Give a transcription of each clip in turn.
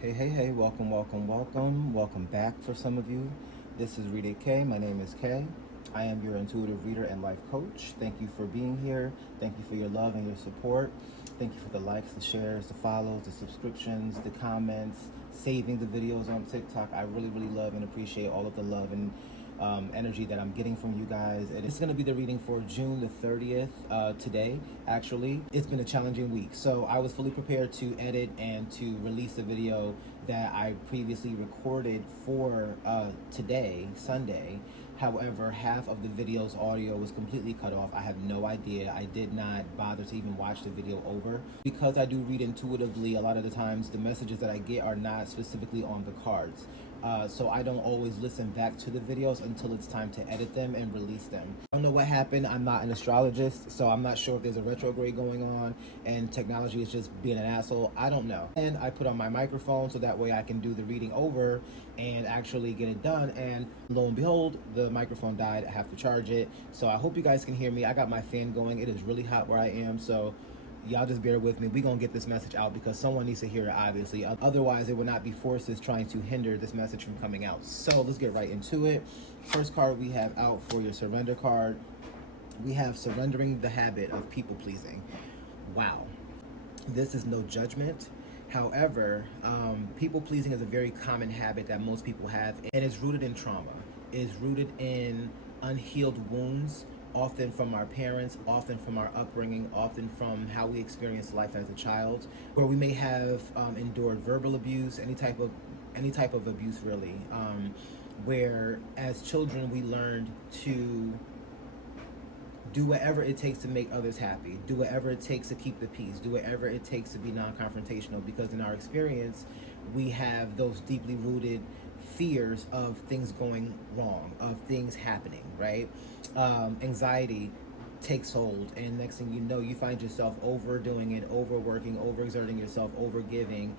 Hey, welcome back for some of you. This is Rita K. My name is Kay. I am your intuitive reader and life coach. Thank you for being here. Thank you for your love and your support. Thank you for the likes, the shares, the follows, the subscriptions, the comments, saving the videos on TikTok. I really love and appreciate all of the love and energy that I'm getting from you guys. It is going to be the reading for June the 30th today, actually. It's been a challenging week. So I was fully prepared to edit and to release the video that I previously recorded for today, Sunday. However, half of the video's audio was completely cut off. I have no idea. I did not bother to even watch the video over. Because I do read intuitively, a lot of the times the messages that I get are not specifically on the cards. So I don't always listen back to the videos until it's time to edit them and release them. I don't know what happened. I'm not an astrologist, so I'm not sure if there's a retrograde going on and technology is just being an asshole. I don't know. And I put on my microphone so that way I can do the reading over and actually get it done. And lo and behold, the microphone died. I have to charge it. So I hope you guys can hear me. I got my fan going. It is really hot where I am, so y'all just bear with me. We're going to get this message out because someone needs to hear it, obviously. Otherwise, it would not be forces trying to hinder this message from coming out. So let's get right into it. First card we have out for your surrender card. We have surrendering the habit of people pleasing. Wow. This is no judgment. However, people pleasing is a very common habit that most people have, and it's rooted in trauma. It's rooted in unhealed wounds, often from our parents, often from our upbringing, often from how we experience life as a child, where we may have endured verbal abuse, any type of abuse, really, where as children we learned to do whatever it takes to make others happy, do whatever it takes to keep the peace, do whatever it takes to be non-confrontational, because in our experience we have those deeply rooted fears of things going wrong, of things happening, right? Anxiety takes hold, and next thing you know, you find yourself overdoing it, overworking, overexerting yourself, overgiving,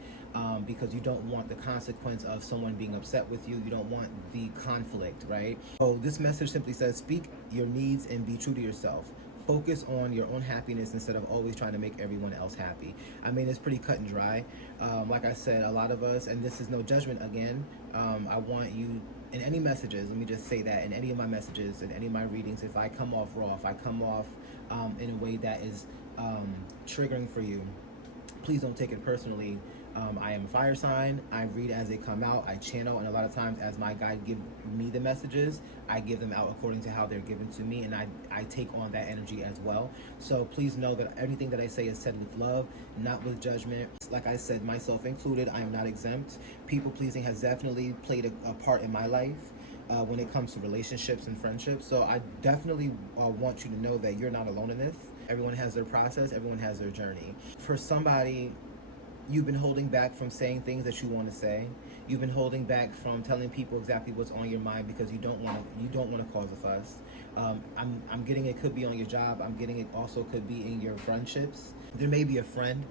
because you don't want the consequence of someone being upset with you. You don't want the conflict, right? So this message simply says, speak your needs and be true to yourself. Focus on your own happiness instead of always trying to make everyone else happy. I mean, it's pretty cut and dry. Like I said, a lot of us, and this is no judgment again, I want you, in any messages, let me just say that, in any of my messages, in any of my readings, if I come off raw, if I come off in a way that is triggering for you, please don't take it personally. I am a fire sign. I read as they come out. I channel, and a lot of times as my guide give me the messages, I give them out according to how they're given to me, and I take on that energy as well. So please know that everything that I say is said with love, not with judgment. Like I said, myself included, I am not exempt. People pleasing has definitely played a part in my life when it comes to relationships and friendships. So I definitely want you to know that you're not alone in this. Everyone has their process. Everyone has their journey. For somebody, you've been holding back from saying things that you want to say. You've been holding back from telling people exactly what's on your mind because you don't want to cause a fuss. I'm getting it could be on your job. I'm getting it also could be in your friendships. There may be a friend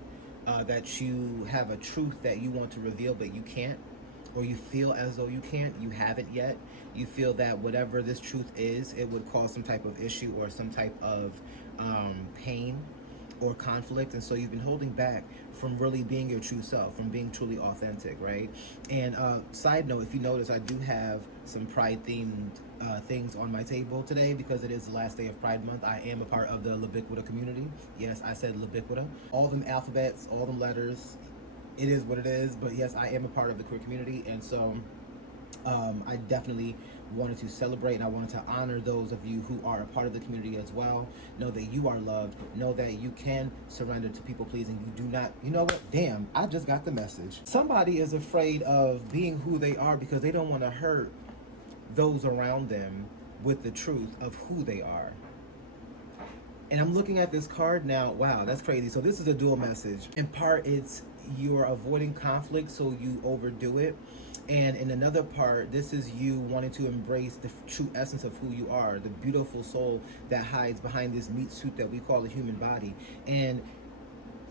that you have a truth that you want to reveal but you can't, or you feel as though you can't, you haven't yet. You feel that whatever this truth is, it would cause some type of issue or some type of pain or conflict, and so you've been holding back from really being your true self, from being truly authentic, right? And side note, if you notice, I do have some pride themed things on my table today because it is the last day of Pride Month. I am a part of the Libiquita community. Yes, I said Libiquita. All them alphabets, all them letters, it is what it is, but yes, I am a part of the queer community, and so I definitely wanted to celebrate, and I wanted to honor those of you who are a part of the community as well. Know that you are loved. Know that you can surrender to people pleasing. You do not, you know what? Damn, I just got the message. Somebody is afraid of being who they are because they don't want to hurt those around them with the truth of who they are. And I'm looking at this card now. Wow, that's crazy. So this is a dual message. In part, it's you're avoiding conflict, so you overdo it. And in another part, this is you wanting to embrace the true essence of who you are, the beautiful soul that hides behind this meat suit that we call the human body. And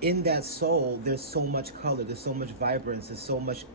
in that soul, there's so much color, there's so much vibrance, there's so much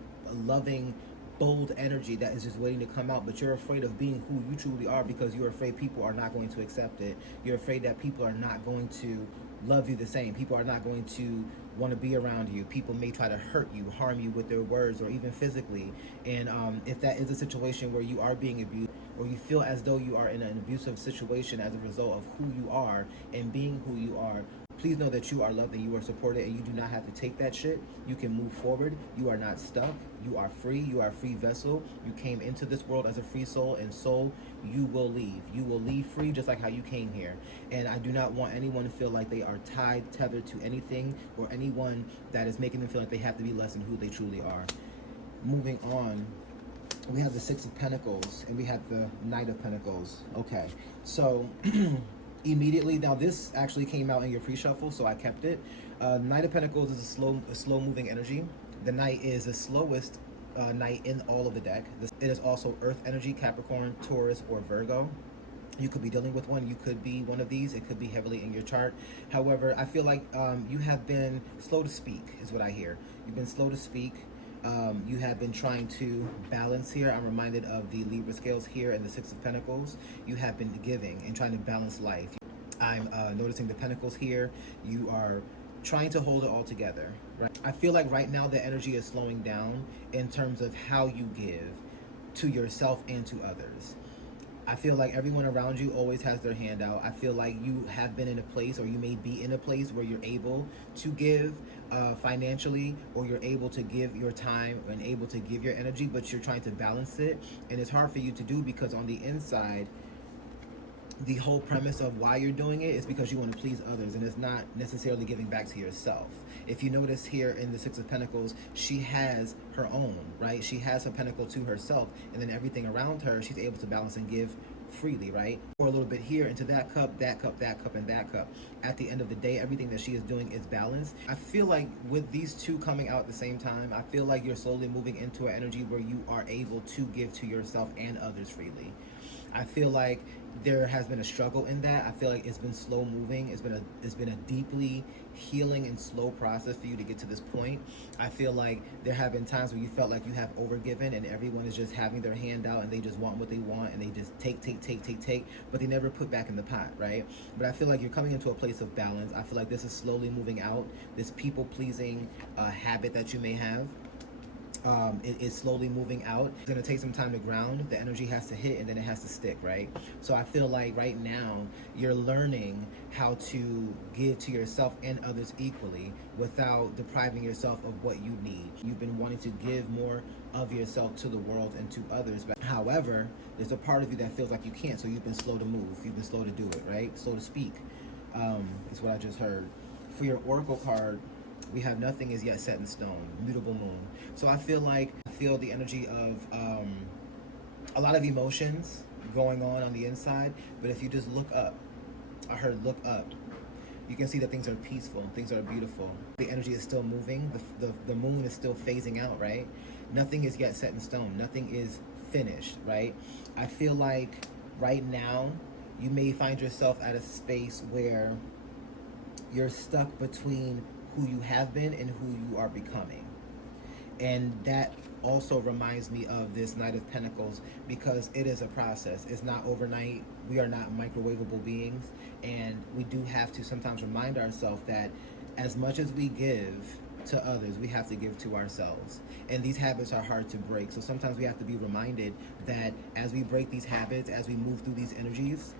loving, bold energy that is just waiting to come out, but you're afraid of being who you truly are because you're afraid people are not going to accept it. You're afraid that people are not going to love you the same. People are not going to want to be around you. People may try to hurt you, harm you with their words, or even physically. And if that is a situation where you are being abused, or you feel as though you are in an abusive situation as a result of who you are and being who you are, please know that you are loved and you are supported, and you do not have to take that shit. You can move forward. You are not stuck. You are free. You are a free vessel. You came into this world as a free soul, and so you will leave. You will leave free, just like how you came here. And I do not want anyone to feel like they are tethered to anything or anyone that is making them feel like they have to be less than who they truly are. Moving on, we have the Six of Pentacles and we have the Knight of Pentacles. Okay, so immediately, now this actually came out in your pre-shuffle, so I kept it. Knight of Pentacles is a slow moving energy. The Knight is the slowest Knight in all of the deck. It is also Earth energy, Capricorn, Taurus, or Virgo. You could be dealing with one. You could be one of these. It could be heavily in your chart. However, I feel like you have been slow to speak, is what I hear. You've been slow to speak. You have been trying to balance here. I'm reminded of the Libra scales here and the Six of Pentacles. You have been giving and trying to balance life. I'm noticing the Pentacles here. You are trying to hold it all together, right? I feel like right now the energy is slowing down in terms of how you give to yourself and to others. I feel like everyone around you always has their hand out. I feel like you have been in a place, or you may be in a place, where you're able to give financially, or you're able to give your time and able to give your energy, but you're trying to balance it. And it's hard for you to do because on the inside, the whole premise of why you're doing it is because you want to please others, and it's not necessarily giving back to yourself. If you notice here in the Six of Pentacles, she has her own, right? She has her pentacle to herself, and then everything around her, she's able to balance and give freely, right? Or a little bit here into that cup, that cup, that cup, and that cup. At the end of the day, everything that she is doing is balanced. I feel like with these two coming out at the same time, I feel like you're slowly moving into an energy where you are able to give to yourself and others freely. I feel like there has been a struggle in that. I feel like it's been slow moving. It's been a deeply healing and slow process for you to get to this point. I feel like there have been times where you felt like you have overgiven and everyone is just having their hand out and they just want what they want and they just take, but they never put back in the pot, right? But I feel like you're coming into a place of balance. I feel like this is slowly moving out. This people-pleasing habit that you may have, it is slowly moving out. It's going to take some time to ground. The energy has to hit and then it has to stick, right? So I feel like right now you're learning how to give to yourself and others equally without depriving yourself of what you need. You've been wanting to give more of yourself to the world and to others, but however, there's a part of you that feels like you can't, so you've been slow to move. You've been slow to do it, right? Slow to speak, is what I just heard. For your Oracle card, we have nothing is yet set in stone, mutable moon. So I feel the energy of a lot of emotions going on the inside, but if you just look up, I heard look up, you can see that things are peaceful, things are beautiful. The energy is still moving, the moon is still phasing out, right? Nothing is yet set in stone, nothing is finished, right? I feel like right now you may find yourself at a space where you're stuck between who you have been and who you are becoming. And that also reminds me of this Knight of Pentacles because it is a process. It's not overnight. We are not microwavable beings. And we do have to sometimes remind ourselves that as much as we give to others, we have to give to ourselves. And these habits are hard to break. So sometimes we have to be reminded that as we break these habits, as we move through these energies,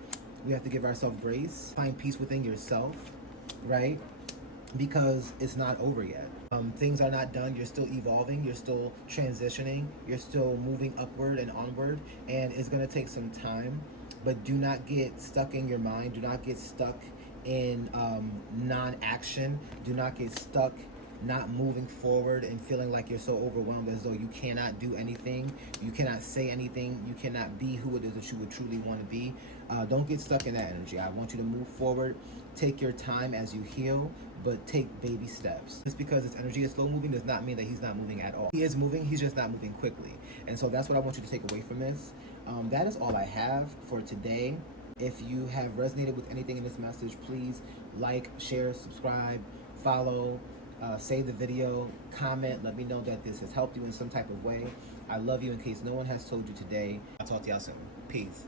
we have to give ourselves grace, find peace within yourself, right? Because it's not over yet. Things are not done. You're still evolving. You're still transitioning. You're still moving upward and onward. And it's going to take some time. But do not get stuck in your mind. Do not get stuck in non-action. Do not get stuck not moving forward and feeling like you're so overwhelmed as though you cannot do anything. You cannot say anything. You cannot be who it is that you would truly want to be. Don't get stuck in that energy. I want you to move forward. Take your time as you heal, but take baby steps. Just because this energy is slow moving does not mean that he's not moving at all. He is moving, he's just not moving quickly. And so that's what I want you to take away from this. That is all I have for today. If you have resonated with anything in this message, please like, share, subscribe, follow, save the video, comment, let me know that this has helped you in some type of way. I love you in case no one has told you today. I'll talk to y'all soon. Peace.